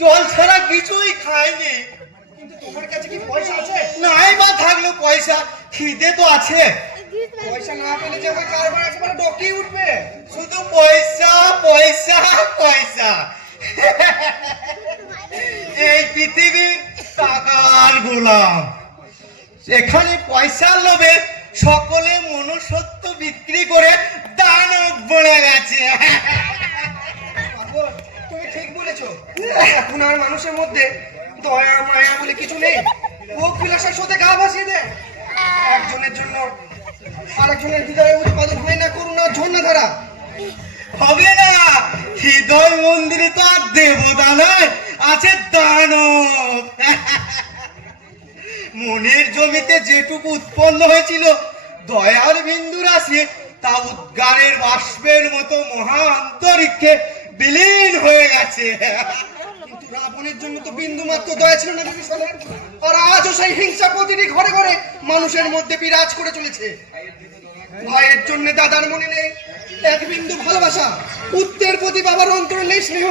জল ছাড়া কিছুই খাইনি। তোমার পয়সা আছে? খিদে তো আছে। পয়সা না পেলে কারবার একেবারে ডকিয়ে উঠবে। শুধু পয়সা পয়সা পয়সা। এই পৃথিবী টাকার গোলাম। এখানে পয়সার লোভে সকলে মনুষ্যত্ব বিক্রি করে দানব বনে গেছে। তুমি ঠিক বলেছ। এখন আর মানুষের মধ্যে দয়া মায়া বলে কিছু নেই। ভোগ বিলাসের সাথে গা ভাসিয়ে দেয় একজনের জন্য আরেকজনের হৃদয়ে উৎপাদন হয় না করুণা ঝর্ণা ধারা। হবে না। হৃদয় মন্দিরে তো আর দেবতা নয় আছে দানব। মনের জমিতে যেটুকু উৎপন্ন হয়েছিল, দয়ার বিন্দু রাশি, তা উদ্গারের বাষ্পের মতো মহা অন্তরিক্ষে বিলীন হয়ে গেছে। কিন্তু রাবণের জন্য তো বিন্দু মাত্র দয়া ছিল না বিভীষণের আর আজও সেই হিংসা প্রতিটি ঘরে ঘরে মানুষের মধ্যে বিরাজ করে চলেছে। ভাইয়ের জন্য দাদার মনে নেই। এক বিন্দু ভালোবাসা পুত্রের প্রতি বাবার অন্তর নেই স্নেহ।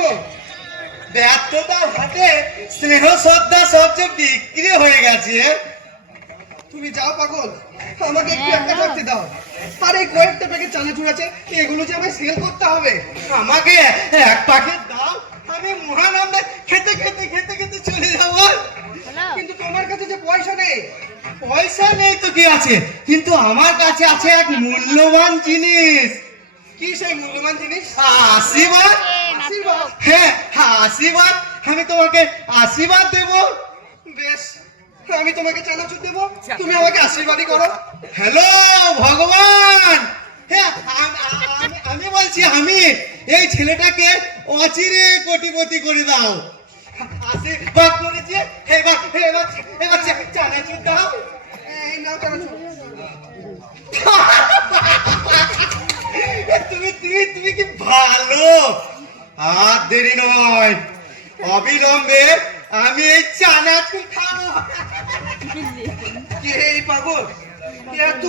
ব্যর্থতার হাতে স্নেহ শ্রদ্ধা সব যে বিক্রি হয়ে গেছে। তুমি যাও পাগল আমাকে একটু একটা থাকতে দাও। আর এই কয়েকটা প্যাকেট চানাচুর আছে এগুলো যে আমায় সেল করতে হবে। আমাকে এক প্যাকেট দাও আমি মহানন্দে খেতে খেতে খেতে খেতে চলে যাব। কিন্তু তোমার কাছে যে পয়সা নেই পয়সা নেই তো কি আছে? কিন্তু আমার কাছে আছে এক মূল্যবান জিনিস। কি সেই মূল্যবান জিনিস? আশীর্বাদ হ্যাঁ আশীর্বাদ। আমি তোমাকে আশীর্বাদ দেব। বেশ আমি তোমাকে চানাচুর দেবো। তুমি আমাকে আশীর্বাদই করো। হ্যালো ভগবান! হ্যাঁ আমি বলছি আমি এই ছেলেটাকে অচিরে কোটিপতি করে দাও। আশীর্বাদ করেছে। এবার এবার এবার চানাচুর দাও এই নাও চানাচুর এ, তুমি তুমি তুমি কি ভালো আর দেরি নয়। অবিলম্বে আমি এই চানাচুর খাব। কে এই পাগল? এত